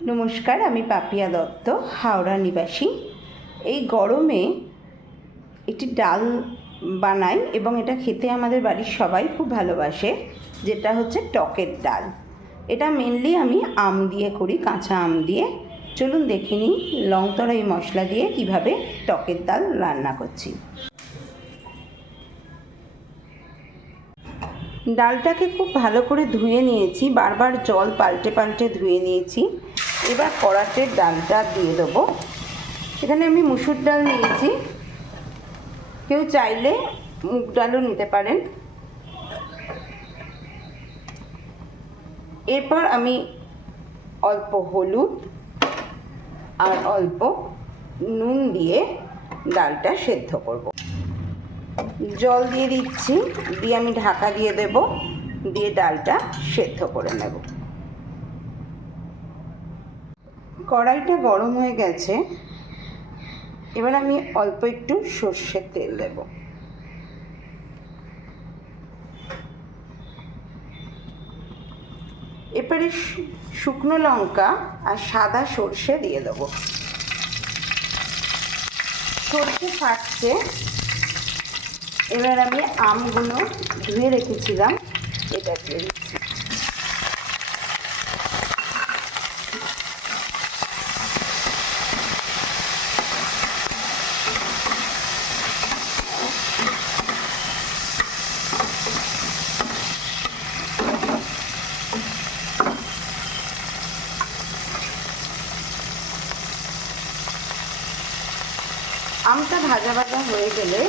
নমস্কার, আমি পাপিয়া দত্ত, হাওড়া নিবাসী। এই গরমে একটি ডাল বানাই এবং এটা খেতে আমাদের বাড়ির সবাই খুব ভালোবাসে, যেটা হচ্ছে টকের ডাল। এটা মেনলি আমি আম দিয়ে করি, কাঁচা আম দিয়ে। চলুন দেখে নিই লংতরা এই মশলা দিয়ে কিভাবে টকের ডাল রান্না করছি। ডালটাকে খুব ভালো করে ধুয়ে নিয়েছি, বারবার জল পাল্টে পাল্টে ধুয়ে নিয়েছি। এবার কড়াতে ডালটা দিয়ে দেবো। এখানে আমি মুসুর ডাল নিয়েছি, কেউ চাইলে মুগ ডালও নিতে পারেন। এরপর আমি অল্প হলুদ আর অল্প নুন দিয়ে ডালটা সেদ্ধ করব। জল দিয়ে দিচ্ছি, দিয়ে আমি ঢাকা দিয়ে দেব, দিয়ে ডালটা সেদ্ধ করে নেব। কড়াইটা গরম হয়ে গেছে, এবার আমি অল্প একটু সর্ষের তেল দেব। এবারে শুকনো লঙ্কা আর সাদা সর্ষে দিয়ে দেব। সর্ষে ফাটছে, এবার আমি আমগুলো ধুয়ে রেখেছিলাম এটা দিয়ে দিচ্ছি। আমটা ভাজা ভাজা হয়ে গেলে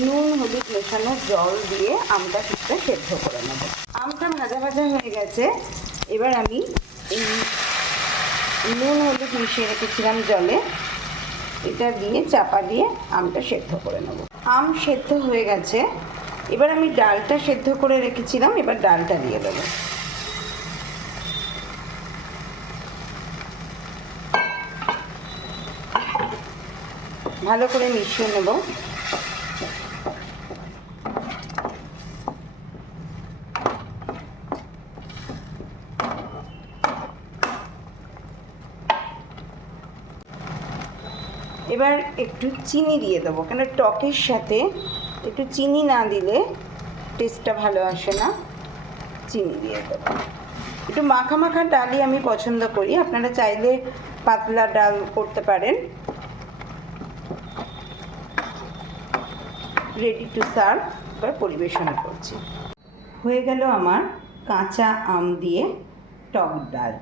নুন হলুদ মেশানো জল দিয়ে আমটা কিছুটা সেদ্ধ করে নেব। আমটা ভাজা ভাজা হয়ে গেছে, এবার আমি এই নুন হলুদ মিশিয়ে রেখেছিলাম জলে, এটা দিয়ে চাপা দিয়ে আমটা সেদ্ধ করে নেব। আম সেদ্ধ হয়ে গেছে, এবার আমি ডালটা সেদ্ধ করে রেখেছিলাম, এবার ডালটা দিয়ে দেবো। ভালো করে মিশিয়ে নেব। এবার একটু চিনি দিয়ে দেবো, কেন টকের সাথে একটু চিনি না দিলে টেস্টটা ভালো আসে না। চিনি দিয়ে দেবো। একটু মাখা মাখা ডালই আমি পছন্দ করি, আপনারা চাইলে পাতলা ডাল করতে পারেন। Ready to serve. এবার পরিবেশন করছি। হয়ে গেল আমার কাঁচা আম দিয়ে টক ডাল।